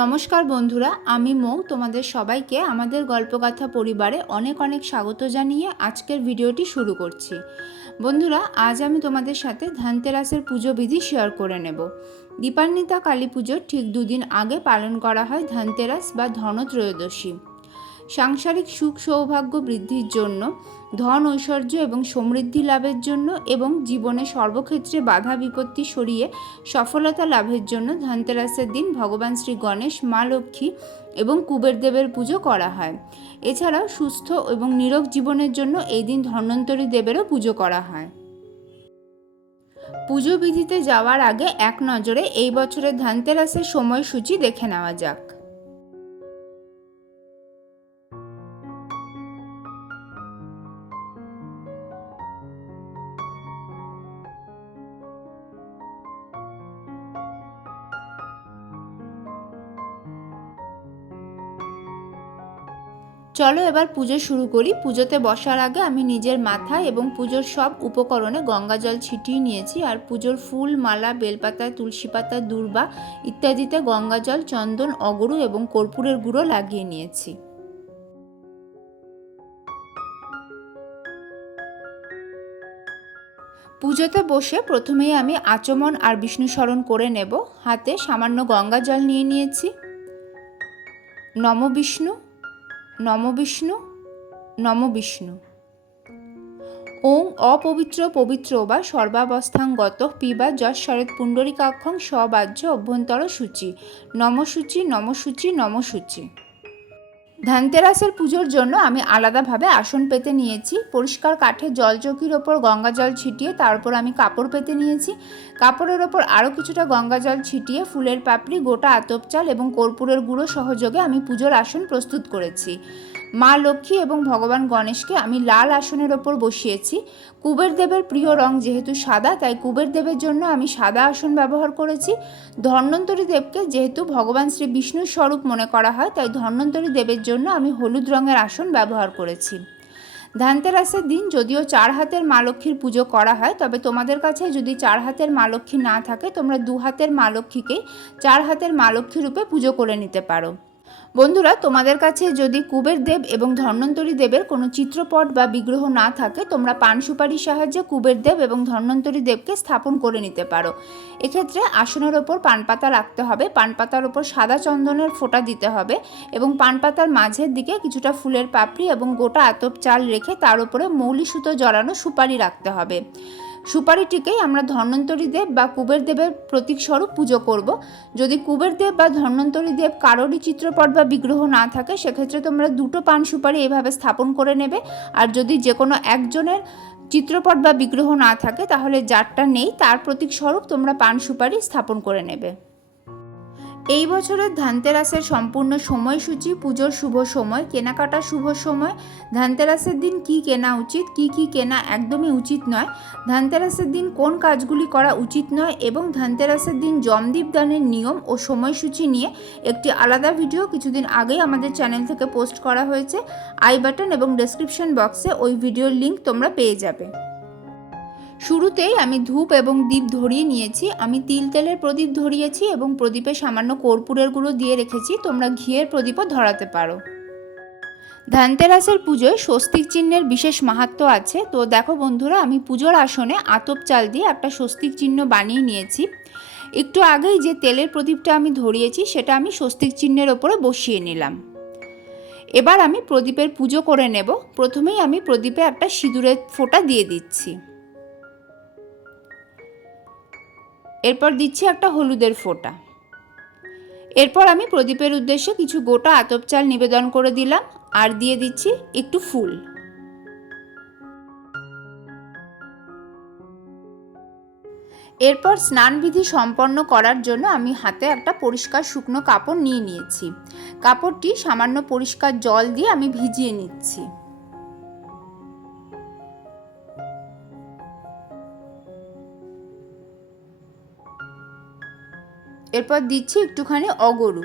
নমস্কার বন্ধুরা, আমি মৌ। তোমাদের সবাইকে আমাদের গল্পগাথা পরিবারে অনেক অনেক স্বাগত জানিয়ে আজকের ভিডিওটি শুরু করছি। বন্ধুরা, আজ আমি তোমাদের সাথে ধানতেরাসের পুজো বিধি শেয়ার করে নেব। দীপান্বিতা কালী পুজোর ঠিক দুদিন আগে পালন করা হয় ধানতেরাস বা ধনত্রয়োদশী। সাংসারিক সুখ সৌভাগ্য বৃদ্ধির জন্য, ধন ঐশ্বর্য এবং সমৃদ্ধি লাভের জন্য এবং জীবনে সর্বক্ষেত্রে বাধা বিপত্তি সরিয়ে সফলতা লাভের জন্য ধনতেরাসের দিন ভগবান শ্রী গণেশ, মা লক্ষ্মী এবং কুবের দেবের পুজো করা হয়। এছাড়াও সুস্থ এবং নিরোগ জীবনের জন্য এই দিন ধন্বন্তরী দেবেরও পুজো করা হয়। পুজো বিধিতে যাওয়ার আগে এক নজরে এই বছরের ধানতেরাসের সময়সূচি দেখে নেওয়া যাক। চলো এবার পুজো শুরু করি। পুজোতে বসার আগে আমি নিজের মাথায় এবং পুজোর সব উপকরণে গঙ্গা জল ছিটিয়ে নিয়েছি আর পুজোর ফুল, মালা, বেলপাতা, তুলসী পাতা, দূর্বা ইত্যাদিতে গঙ্গা জল, চন্দন, অগরু এবং কর্পূরের গুঁড়ো লাগিয়ে নিয়েছি। পুজোতে বসে প্রথমেই আমি আচমন আর বিষ্ণু স্মরণ করে নেব। হাতে সামান্য গঙ্গা জল নিয়ে নিয়েছি। নম বিষ্ণু। নম বিষ্ণু নম বিষ্ণু। ওং অপবিত্র পবিত্র বা সর্বাবস্থাঙ্গত পিবা যশ শরৎ পুণ্ডরিকাক্ষং সবাহ্য অভ্যন্তর সূচি। নমসূচি নমসূচি নমসূচি ধানতেরাসের পুজোর জন্য আমি আলাদাভাবে আসন পেতে নিয়েছি। পরিষ্কার কাঠের জলচকির ওপর গঙ্গা জল ছিটিয়ে তার উপর আমি কাপড় পেতে নিয়েছি। কাপড়ের ওপর আরও কিছুটা গঙ্গা জল ছিটিয়ে ফুলের পাপড়ি, গোটা আতপ চাল এবং কর্পূরের গুঁড়ো সহযোগে আমি পুজোর আসন প্রস্তুত করেছি। মা লক্ষ্মী এবং ভগবান গণেশকে আমি লাল আসনের ওপর বসিয়েছি। কুবের দেবের প্রিয় রং যেহেতু সাদা, তাই কুবের দেবের জন্য আমি সাদা আসন ব্যবহার করেছি। ধন্বন্তরী দেবকে যেহেতু ভগবান শ্রী বিষ্ণুর স্বরূপ মনে করা হয়, তাই ধন্বন্তরী দেবের জন্য আমি হলুদ রঙের আসন ব্যবহার করেছি। ধানতেরাসের দিন যদিও চার হাতের মা লক্ষ্মীর পুজো করা হয়, তবে তোমাদের কাছে যদি চার হাতের মা লক্ষ্মী না থাকে, তোমরা দু হাতের মা লক্ষ্মীকেই চার হাতের মা লক্ষ্মী রূপে পুজো করে নিতে পারো। বন্ধুরা, তোমাদের কাছে যদি কুবের দেব এবং ধন্বন্তরী দেবের কোনো চিত্রপট বা বিগ্রহ না থাকে, তোমরা পান সুপারির সাহায্যে কুবের দেব এবং ধন্বন্তরী দেবকে স্থাপন করে নিতে পারো। এক্ষেত্রে আসনের ওপর পানপাতা রাখতে হবে, পানপাতার ওপর সাদা চন্দনের ফোঁটা দিতে হবে এবং পানপাতার মাঝের দিকে কিছুটা ফুলের পাপড়ি এবং গোটা আতপ চাল রেখে তার উপরে মৌলি সুতো জড়ানো সুপারি রাখতে হবে। সুপারিটিকেই আমরা ধন্বন্তরী দেব বা কুবের দেবের প্রতীক স্বরূপ পুজো করব। যদি কুবের দেব বা ধন্বন্তরী দেব কারোরই চিত্রপট বা বিগ্রহ না থাকে, সেক্ষেত্রে তোমরা দুটো পান সুপারি এভাবে স্থাপন করে নেবে। আর যদি যে কোনো একজনের চিত্রপট বা বিগ্রহ না থাকে, তাহলে যারটা নেই, তার প্রতীক স্বরূপ তোমরা পান সুপারি স্থাপন করে নেবে। এই বছরের ধানতেরাসের সম্পূর্ণ সময়সূচি, পুজোর শুভ সময়, কেনাকাটার শুভ সময়। ধানতেরাসের দিন কি কেনা উচিত, কি কি কেনা একদমই উচিত নয়। ধানতেরাসের দিন কোন কাজগুলি করা উচিত নয় এবং ধানতেরাসের দিন জমদীপ দানের নিয়ম ও সময়সূচি নিয়ে একটি আলাদা ভিডিও কিছুদিন আগেই আমাদের চ্যানেল থেকে পোস্ট করা হয়েছে। আই বাটন এবং ডেসক্রিপশন বক্সে ওই ভিডিওর লিঙ্ক তোমরা পেয়ে যাবে। শুরুতেই আমি ধূপ এবং দীপ ধরিয়ে নিয়েছি। আমি তিল তেলের প্রদীপ ধরিয়েছি এবং প্রদীপে সামান্য কর্পূরের গুঁড়ো দিয়ে রেখেছি। তোমরা ঘিয়ের প্রদীপও ধরাতে পারো। ধানতেরাসের পুজোয় স্বস্তিক চিহ্নের বিশেষ মাহাত্ম আছে। তো দেখো বন্ধুরা, আমি পুজোর আসনে আতপ চাল দিয়ে একটা স্বস্তিক চিহ্ন বানিয়ে নিয়েছি। একটু আগেই যে তেলের প্রদীপটা আমি ধরিয়েছি, সেটা আমি স্বস্তিক চিহ্নের ওপরে বসিয়ে নিলাম। এবার আমি প্রদীপের পুজো করে নেব। প্রথমেই আমি প্রদীপে একটা সিঁদুরের ফোঁটা দিয়ে দিচ্ছি। এরপর দিচ্ছি একটা হলুদের ফোঁটা। এরপর আমি প্রদীপের উদ্দেশ্যে কিছু গোটা আতপ চাল নিবেদন করে দিলাম, আর দিয়ে দিচ্ছি একটু ফুল। এরপর স্নানবিধি সম্পন্ন করার জন্য আমি হাতে একটা পরিষ্কার শুকনো কাপড় নিয়ে নিয়েছি। কাপড়টি সামান্য পরিষ্কার জল দিয়ে আমি ভিজিয়ে নিচ্ছি। এরপর দিচ্ছি একটুখানি অগরু।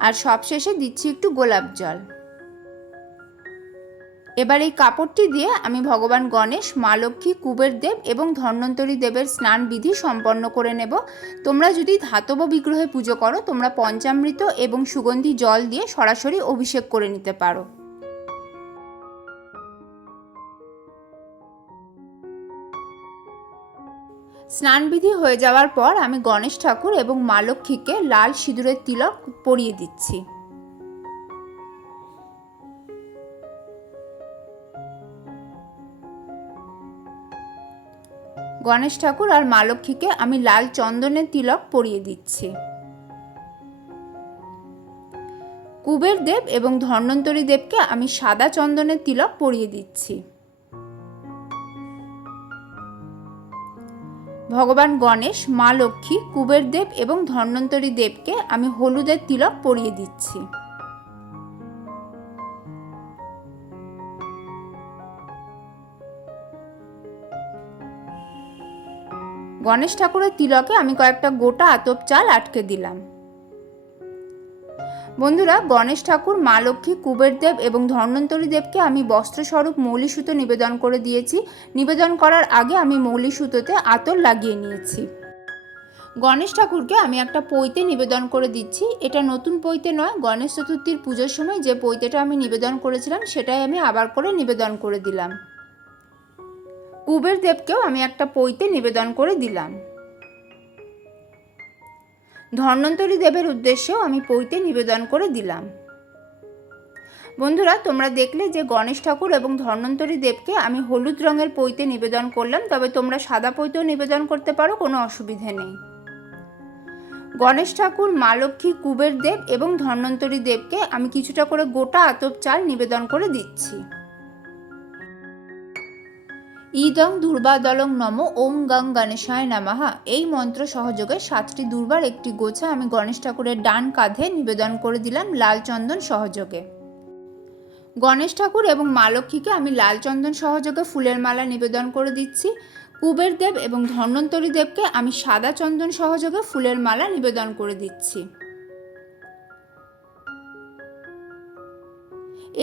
আর সবশেষে দিচ্ছি একটু গোলাপ জল। এবার এই কাপড়টি দিয়ে আমি ভগবান গণেশ, মা লক্ষ্মী, কুবের দেব এবং ধন্বন্তরী দেবের স্নান বিধি সম্পন্ন করে নেব। তোমরা যদি ধাতব বিগ্রহে পুজো করো, তোমরা পঞ্চামৃত এবং সুগন্ধি জল দিয়ে সরাসরি অভিষেক করে নিতে পারো। স্নানবিধি হয়ে যাওয়ার পর আমি গণেশ ঠাকুর এবং মা লক্ষ্মীকে লাল সিঁদুরের তিলক পরিয়ে দিচ্ছি। গণেশ ঠাকুর আর মা লক্ষ্মীকে আমি লাল চন্দনের তিলক পরিয়ে দিচ্ছি। কুবের দেব এবং ধন্বন্তরী দেবকে আমি সাদা চন্দনের তিলক পরিয়ে দিচ্ছি। ভগবান গণেশ, মা লক্ষ্মী, কুবের দেব এবং ধন্বন্তরী দেবকে আমি হলুদের তিলক পরিয়ে দিচ্ছি। গণেশ ঠাকুরের তিলকে আমি কয়েকটা গোটা আতপ চাল আটকে দিলাম। বন্ধুরা, গণেশ ঠাকুর, মা লক্ষ্মী কুবেরদেব এবং ধন্বন্তরী দেবকে আমি বস্ত্রস্বরূপ মৌলি সুতো নিবেদন করে দিয়েছি। নিবেদন করার আগে আমি মৌলি সুতোতে আতর লাগিয়ে নিয়েছি। গণেশ ঠাকুরকে আমি একটা পৈতে নিবেদন করে দিচ্ছি। এটা নতুন পৈতে নয়, গণেশ চতুর্থীর পুজোর সময় যে পৈতেটা আমি নিবেদন করেছিলাম, সেটাই আমি আবার করে নিবেদন করে দিলাম। কুবের দেবকেও আমি একটা পৈতে নিবেদন করে দিলাম। ধন্বন্তরী দেবের উদ্দেশ্যেও আমি পৈতে নিবেদন করে দিলাম। বন্ধুরা, তোমরা দেখলে যে গণেশ ঠাকুর এবং ধন্বন্তরী দেবকে আমি হলুদ রঙের পৈতে নিবেদন করলাম, তবে তোমরা সাদা পৈতেও নিবেদন করতে পারো, কোনো অসুবিধে নেই। গণেশ ঠাকুর, মা লক্ষ্মী, কুবের দেব এবং ধন্বন্তরী দেবকে আমি কিছুটা করে গোটা আতপ চাল নিবেদন করে দিচ্ছি। ইদং দুর্বাদলং নম ওম গং গণেশায় নামাহা এই মন্ত্র সহযোগে সাতটি দুর্বার একটি গোছা আমি গণেশ ঠাকুরের ডান কাঁধে নিবেদন করে দিলাম লাল চন্দন সহযোগে। গণেশ ঠাকুর এবং মা লক্ষ্মীকে আমি লাল চন্দন সহযোগে ফুলের মালা নিবেদন করে দিচ্ছি। কুবের দেব এবং ধন্বন্তরী দেবকে আমি সাদা চন্দন সহযোগে ফুলের মালা নিবেদন করে দিচ্ছি।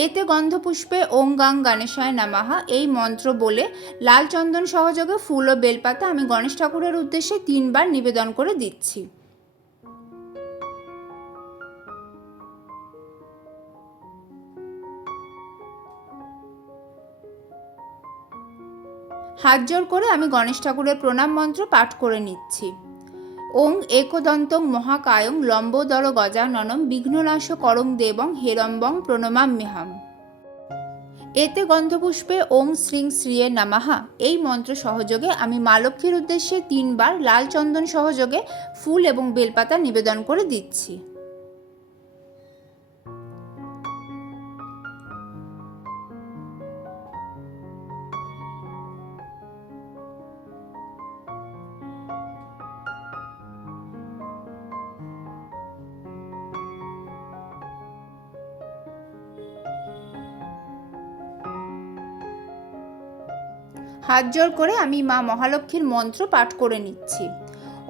এতে গন্ধপুষ্পে ওং গাং গণেশায় নামাহা এই মন্ত্র বলে লাল চন্দন সহযোগে ফুল ও বেলপাতা আমি গণেশ ঠাকুরের উদ্দেশ্যে তিনবার নিবেদন করে দিচ্ছি। হাত জোর করে আমি গণেশ ঠাকুরের প্রণাম মন্ত্র পাঠ করে নিচ্ছি। ওং একদন্তং মহাকায়ং লম্বোদর গজাননম বিঘ্ননাশ করং দেবং হেরম্বং প্রণমাম্যহাম। এতে গন্ধপুষ্পে ওং শ্রীং শ্রীয়ে নামাহা এই মন্ত্র সহযোগে আমি মা লক্ষ্মীর উদ্দেশ্যে তিনবার লাল চন্দন সহযোগে ফুল এবং বেলপাতা নিবেদন করে দিচ্ছি। হাত জোর করে আমি মা মহালক্ষ্মীর মন্ত্র পাঠ করে নিচ্ছি।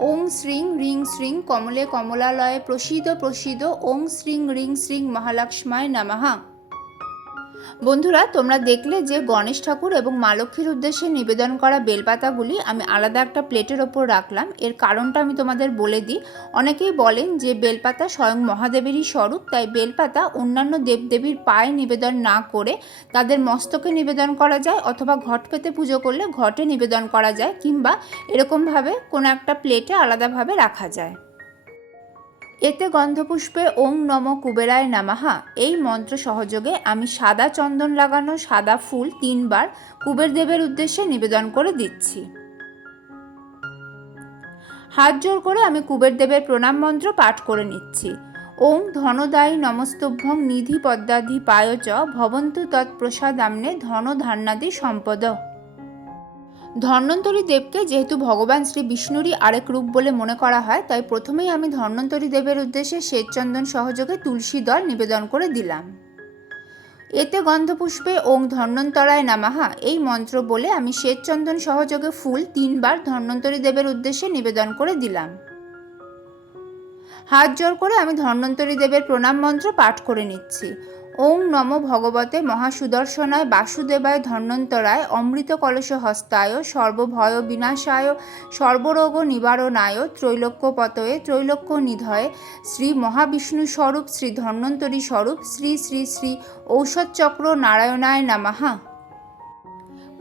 ওং শ্রীং রিং শ্রীং কমলে কমলালয়ে প্রসিদ প্রসিদ ওং শ্রীং রিং শ্রীং মহালক্ষ্মায় নামাহা বন্ধুরা, তোমরা দেখলে যে গণেশ ঠাকুর এবং মা লক্ষ্মীর উদ্দেশ্যে নিবেদন করা বেলপাতাগুলি আমি আলাদা একটা প্লেটের ওপর রাখলাম। এর কারণটা আমি তোমাদের বলে দিই। অনেকেই বলেন যে বেলপাতা স্বয়ং মহাদেবেরই স্বরূপ, তাই বেলপাতা অন্যান্য দেবদেবীর পায়ে নিবেদন না করে তাদের মস্তকে নিবেদন করা যায় অথবা ঘট পেতে পুজো করলে ঘটে নিবেদন করা যায় কিংবা এরকমভাবে কোনো একটা প্লেটে আলাদাভাবে রাখা যায়। এতে গন্ধপুষ্পে ওং নম কুবেরায় নামাহা। এই মন্ত্র সহযোগে আমি সাদা চন্দন লাগানো সাদা ফুল তিনবার কুবের দেবের উদ্দেশ্যে নিবেদন করে দিচ্ছি। হাত জোর করে আমি কুবের দেবের প্রণাম মন্ত্র পাঠ করে নিচ্ছি। ওং ধনদায়ী নমস্তভ্যং নিধি পদ্মাধি পায় চ ভবন্তু ধন ধান্যাদি সম্পদ। ধন্বন্তরী দেবকে যেহেতু ভগবান শ্রী বিষ্ণুরই আরেক রূপ বলে মনে করা হয়, তাই প্রথমেই আমি ধন্বন্তরী দেবের উদ্দেশ্যে শ্বেতচন্দন সহযোগে তুলসী দল নিবেদন করে দিলাম। এতে গন্ধপুষ্পে ওং ধন্বন্তরায় নামাহা, এই মন্ত্র বলে আমি শ্বেতচন্দন সহযোগে ফুল তিনবার ধন্বন্তরী দেবের উদ্দেশ্যে নিবেদন করে দিলাম। হাত জোর করে আমি ধন্বন্তরী দেবের প্রণাম মন্ত্র পাঠ করে নিচ্ছি। ওং নম ভগবতে মহাসুদর্শনায় বাসুদেবায় ধন্বন্তরায় অমৃত কলস হস্তায় সর্বভয় বিনাশায় সর্বরোগ নিবারণায় ত্রৈলোক্যপতয়ে ত্রৈলোক্য নিধয়ে শ্রী মহাবিষ্ণু স্বরূপ শ্রী ধন্বন্তরী স্বরূপ শ্রী শ্রী শ্রী ঔষধচক্র নারায়ণায় নামাহা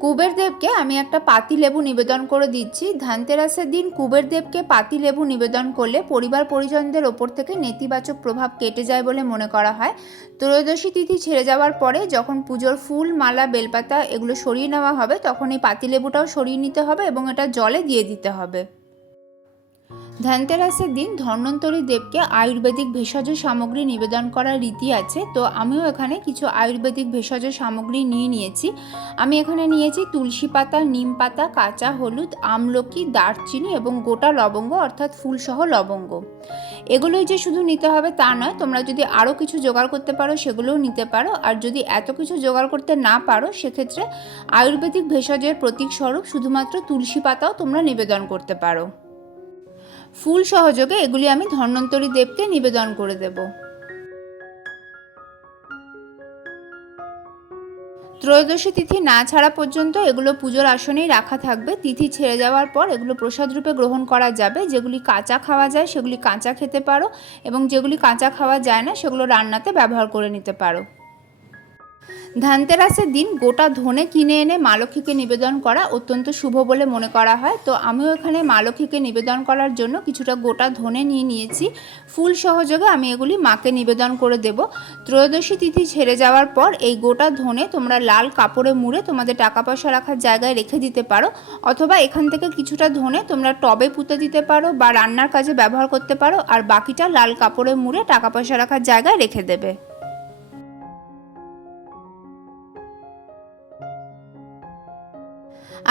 কুবের দেবকে আমি একটা পাতি লেবু নিবেদন করে দিচ্ছি। ধানতেরাসের দিন কুবেরদেবকে পাতি লেবু নিবেদন করলে পরিবার পরিজনদের ওপর থেকে নেতিবাচক প্রভাব কেটে যায় বলে মনে করা হয়। ত্রয়োদশী তিথি ছেড়ে যাওয়ার পরে যখন পুজোর ফুল, মালা, বেলপাতা এগুলো সরিয়ে নেওয়া হবে, তখন এই পাতি লেবুটাও সরিয়ে নিতে হবে এবং এটা জলে দিয়ে দিতে হবে। ধ্যানতেরাসের দিন ধন্বন্তরী দেবকে আয়ুর্বেদিক ভেষজ সামগ্রী নিবেদন করার রীতি আছে, তো আমিও এখানে কিছু আয়ুর্বেদিক ভেষজ সামগ্রী নিয়ে নিয়েছি। আমি এখানে নিয়েছি তুলসী পাতা, নিম পাতা, কাঁচা হলুদ, আমলকি, দারচিনি এবং গোটা লবঙ্গ, অর্থাৎ ফুলসহ লবঙ্গ। এগুলোই যে শুধু নিতে হবে তা নয়, তোমরা যদি আরও কিছু জোগাড় করতে পারো সেগুলোও নিতে পারো। আর যদি এত কিছু জোগাড় করতে না পারো, সেক্ষেত্রে আয়ুর্বেদিক ভেষজের প্রতীক স্বরূপ শুধুমাত্র তুলসী পাতাও তোমরা নিবেদন করতে পারো। ফুল সহযোগে এগুলি আমি ধন্বন্তরী দেবকে নিবেদন করে দেব। ত্রয়োদশী তিথি না ছাড়া পর্যন্ত এগুলো পুজোর আসনেই রাখা থাকবে। তিথি ছেড়ে যাওয়ার পর এগুলো প্রসাদ রূপে গ্রহণ করা যাবে। যেগুলি কাঁচা খাওয়া যায় সেগুলি কাঁচা খেতে পারো এবং যেগুলি কাঁচা খাওয়া যায় না সেগুলো রান্নাতে ব্যবহার করে নিতে পারো। ধানতেরাসের দিন গোটা ধনে কিনে এনে মা লক্ষ্মীকে নিবেদন করা অত্যন্ত শুভ বলে মনে করা হয়। তো আমিও এখানে মা লক্ষ্মীকে নিবেদন করার জন্য কিছুটা গোটা ধনে নিয়ে নিয়েছি। ফুল সহযোগে আমি এগুলি মাকে নিবেদন করে দেব। ত্রয়োদশী তিথি ছেড়ে যাওয়ার পর এই গোটা ধনে তোমরা লাল কাপড়ে মুড়ে তোমাদের টাকা পয়সা রাখার জায়গায় রেখে দিতে পারো। অথবা এখান থেকে কিছুটা ধনে তোমরা টবে পুঁতে দিতে পারো বা রান্নার কাজে ব্যবহার করতে পারো। আর বাকিটা লাল কাপড়ে মুড়ে টাকা পয়সা রাখার জায়গায় রেখে দেবে।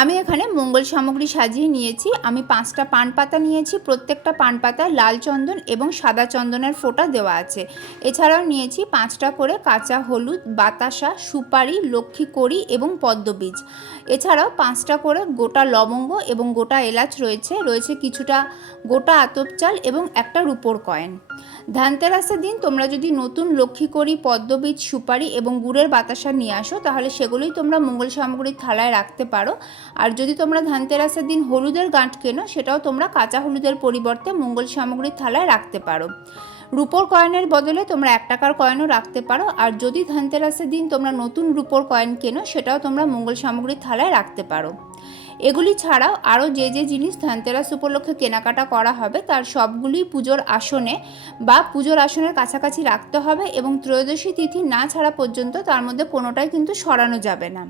আমি এখানে মঙ্গল সামগ্রী সাজিয়ে নিয়েছি। আমি পাঁচটা পান পাতা নিয়েছি, প্রত্যেকটা পান পাতায় লাল চন্দন এবং সাদা চন্দনের ফোঁটা দেওয়া আছে। এছাড়াও নিয়েছি পাঁচটা করে কাঁচা হলুদ, বাতাসা, সুপারি, লক্ষ্মী কড়ি এবং পদ্মবীজ এছাড়াও পাঁচটা করে গোটা লবঙ্গ এবং গোটা এলাচ রয়েছে। রয়েছে কিছুটা গোটা আতপ চাল এবং একটা রুপোর কয়েন। ধানতেরাসের দিন তোমরা যদি নতুন লক্ষ্মী করি পদ্মবীজ, সুপারি এবং গুড়ের বাতাসা নিয়ে আসো, তাহলে সেগুলোই তোমরা মঙ্গল সামগ্রীর থালায় রাখতে পারো। আর যদি তোমরা ধানতেরাসের দিন হলুদের গাঁট কেনো, সেটাও তোমরা কাঁচা হলুদের পরিবর্তে মঙ্গল সামগ্রীর থালায় রাখতে পারো। রুপোর কয়েনের বদলে তোমরা এক টাকার কয়েনও রাখতে পারো। আর যদি ধানতেরাসের দিন তোমরা নতুন রুপোর কয়েন কেনো, সেটাও তোমরা মঙ্গল সামগ্রীর থালায় রাখতে পারো। এগুলি ছাড়াও আরও যে যে জিনিস ধানতেরাস উপলক্ষে কেনাকাটা করা হবে, তার সবগুলি পুজোর আসনে বা পুজোর আসনের কাছাকাছি রাখতে হবে এবং ত্রয়োদশী তিথি না ছাড়া পর্যন্ত তার মধ্যে কোনোটাই কিন্তু সরানো যাবে না।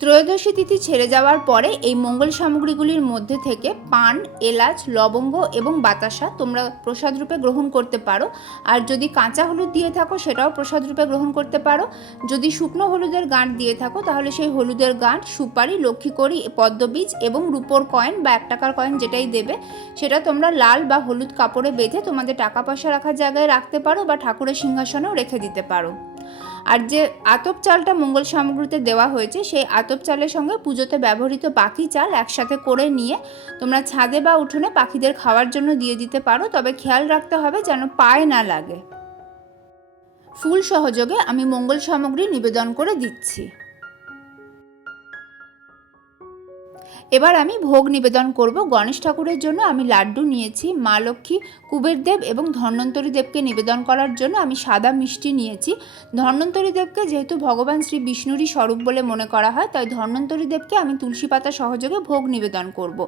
ত্রয়োদশী তিথি ছেড়ে যাওয়ার পরে এই মঙ্গল সামগ্রীগুলির মধ্যে থেকে পান, এলাচ, লবঙ্গ এবং বাতাসা তোমরা প্রসাদ রূপে গ্রহণ করতে পারো। আর যদি কাঁচা হলুদ দিয়ে থাকো, সেটাও প্রসাদ রূপে গ্রহণ করতে পারো। যদি শুকনো হলুদের গাঁট দিয়ে থাকো, তাহলে সেই হলুদের গাঁট, সুপারি লক্ষ্মীকরি পদ্মবীজ এবং রুপোর কয়েন বা এক টাকার কয়েন যেটাই দেবে, সেটা তোমরা লাল বা হলুদ কাপড়ে বেঁধে তোমাদের টাকা পয়সা রাখার জায়গায় রাখতে পারো বা ঠাকুরের সিংহাসনেও রেখে দিতে পারো। আর যে আতপ চালটা মঙ্গল সামগ্রীতে দেওয়া হয়েছে, সেই আতপ চালের সঙ্গে পুজোতে ব্যবহৃত পাখি চাল একসাথে করে নিয়ে তোমরা ছাদে বা উঠোনে পাখিদের খাওয়ার জন্য দিয়ে দিতে পারো, তবে খেয়াল রাখতে হবে যেন পায়ে না লাগে। ফুল সহযোগে আমি মঙ্গল সামগ্রী নিবেদন করে দিচ্ছি। এবার আমি ভোগ নিবেদন করব। গণেশ ঠাকুরের জন্য আমি লাড্ডু নিয়েছি, মা লক্ষ্মী কুবের দেব এবং ধন্বন্তরী দেবকে নিবেদন করার জন্য আমি সাদা মিষ্টি নিয়েছি। ধন্বন্তরী দেবকে যেহেতু ভগবান শ্রী বিষ্ণুরই স্বরূপ বলে মনে করা হয়, তাই ধন্বন্তরী দেবকে আমি তুলসী পাতা সহযোগে ভোগ নিবেদন করব।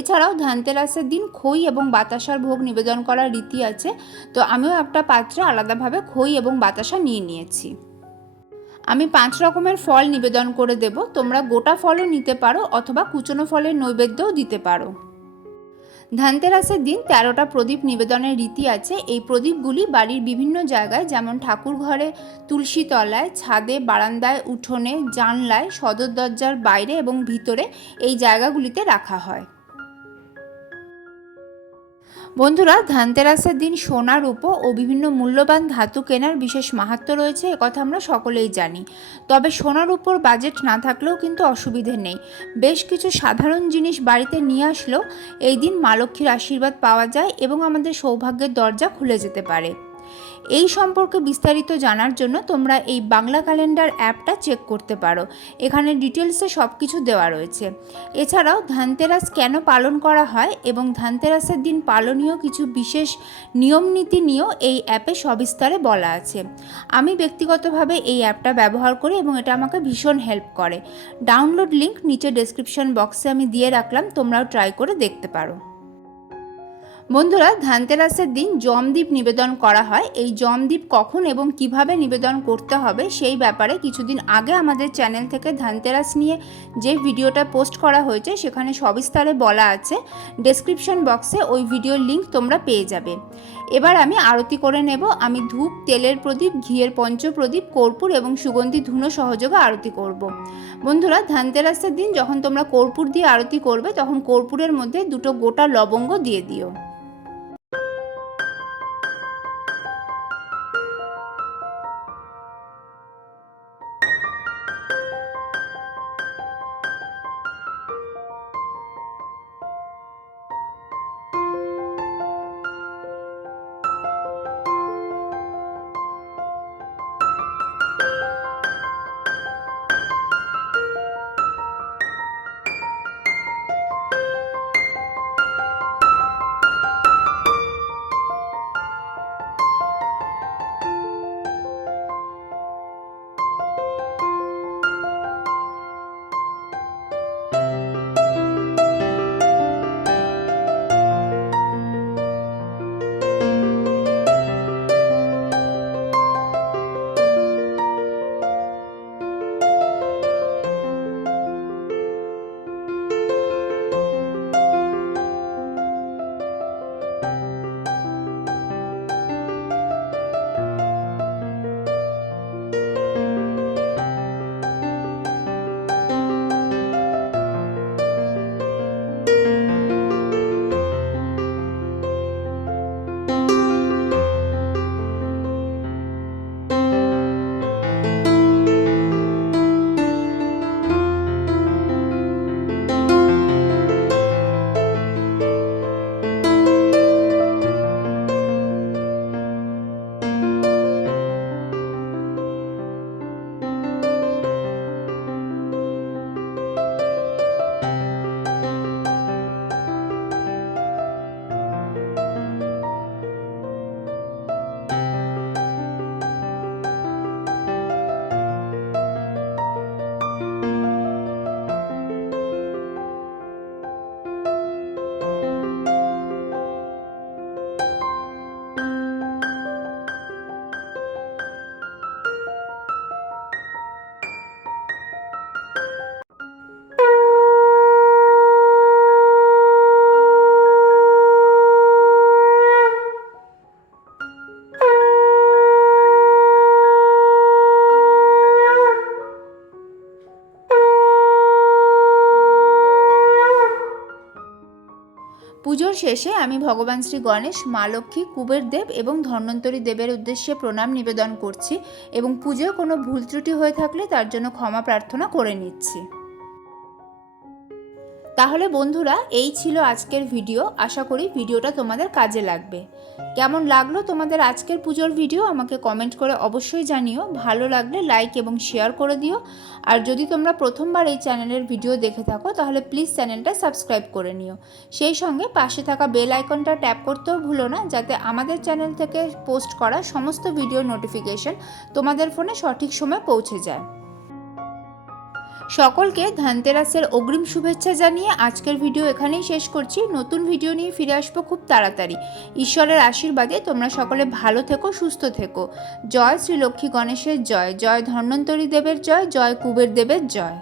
এছাড়াও ধানতেরাসের দিন খই এবং বাতাসার ভোগ নিবেদন করার রীতি আছে, তো আমিও একটা পাত্রে আলাদাভাবে খই এবং বাতাসা নিয়ে নিয়েছি। আমি পাঁচ রকমের ফল নিবেদন করে দেব। তোমরা গোটা ফলও নিতে পারো অথবা কুচনো ফলের নৈবেদ্যও দিতে পারো। ধানতেরাসের দিন তেরোটা প্রদীপ নিবেদনের রীতি আছে। এই প্রদীপগুলি বাড়ির বিভিন্ন জায়গায়, যেমন ঠাকুর ঘরে, তুলসী তলায়, ছাদে, বারান্দায়, উঠোনে, জানলায়, সদর দরজার বাইরে এবং ভিতরে এই জায়গাগুলিতে রাখা হয়। বন্ধুরা, ধানতেরাসের দিন সোনা রূপো ও বিভিন্ন মূল্যবান ধাতু কেনার বিশেষ মাহাত্ম রয়েছে একথা আমরা সকলেই জানি। তবে সোনার উপর বাজেট না থাকলেও কিন্তু অসুবিধে নেই। বেশ কিছু সাধারণ জিনিস বাড়িতে নিয়ে আসলেও এই দিন মা লক্ষ্মীর আশীর্বাদ পাওয়া যায় এবং আমাদের সৌভাগ্যের দরজা খুলে যেতে পারে। এই সম্পর্কে বিস্তারিত জানার জন্য তোমরা এই বাংলা ক্যালেন্ডার অ্যাপটা চেক করতে পারো। এখানে ডিটেলসে সব কিছু দেওয়া রয়েছে। এছাড়াও ধানতেরাস কেন পালন করা হয় এবং ধানতেরাসের দিন পালনীয় কিছু বিশেষ নিয়মনীতি নিয়েও এই অ্যাপে সবিস্তারে বলা আছে। আমি ব্যক্তিগতভাবে এই অ্যাপটা ব্যবহার করি এবং এটা আমাকে ভীষণ হেল্প করে। ডাউনলোড লিঙ্ক নিচে ডেসক্রিপশন বক্সে আমি দিয়ে রাখলাম, তোমরাও ট্রাই করে দেখতে পারো। বন্ধুরা, ধানতেরাসের দিন জমদ্বীপ নিবেদন করা হয়। এই জমদ্বীপ কখন এবং কীভাবে নিবেদন করতে হবে সেই ব্যাপারে কিছুদিন আগে আমাদের চ্যানেল থেকে ধানতেরাস নিয়ে যে ভিডিওটা পোস্ট করা হয়েছে, সেখানে সবিস্তারে বলা আছে। ডেসক্রিপশন বক্সে ওই ভিডিওর লিঙ্ক তোমরা পেয়ে যাবে। এবার আমি আরতি করে নেব। আমি ধূপ, তেলের প্রদীপ, ঘিয়ের পঞ্চপ্রদীপ, কর্পূর এবং সুগন্ধি ধুনো সহযোগে আরতি করব। বন্ধুরা, ধানতেরাসের দিন যখন তোমরা কর্পূর দিয়ে আরতি করবে, তখন কর্পূরের মধ্যে দুটো গোটা লবঙ্গ দিয়ে দিও। শেষে আমি ভগবান শ্রী গণেশ, মা লক্ষ্মী, কুবের দেব এবং ধন্বন্তরী দেবের উদ্দেশ্যে প্রণাম নিবেদন করছি এবং পুজোয় কোনো ভুল ত্রুটি হয়ে থাকলে তার জন্য ক্ষমা প্রার্থনা করে নিচ্ছি। তাহলে বন্ধুরা, এই ছিল আজকের ভিডিও। আশা করি ভিডিওটা তোমাদের কাজে লাগবে। কেমন লাগল তোমাদের আজকের পুজোর ভিডিও আমাকে কমেন্ট করে অবশ্যই জানিও। ভালো লাগলে লাইক এবং শেয়ার করে দিও। আর যদি তোমরা প্রথমবার এই চ্যানেলের ভিডিও দেখে থাকো, তাহলে প্লিজ চ্যানেলটা সাবস্ক্রাইব করে নিও। সেই সঙ্গে পাশে থাকা বেল আইকনটা ট্যাপ করতেও ভুলো না, যাতে আমাদের চ্যানেল থেকে পোস্ট করা সমস্ত ভিডিও নোটিফিকেশন তোমাদের ফোনে সঠিক সময় পৌঁছে যায়। সকলকে ধনতেরাসের অগ্রিম শুভেচ্ছা জানিয়ে আজকের ভিডিও এখানেই শেষ করছি। নতুন ভিডিও নিয়ে ফিরে আসব খুব তাড়াতাড়ি। ঈশ্বরের আশীর্বাদে তোমরা সকলে ভালো থেকো, সুস্থ থেকো। জয় শ্রী লক্ষ্মী গণেশের জয় জয় ধন্বন্তরী দেবের জয় জয় কুবের দেবের জয়।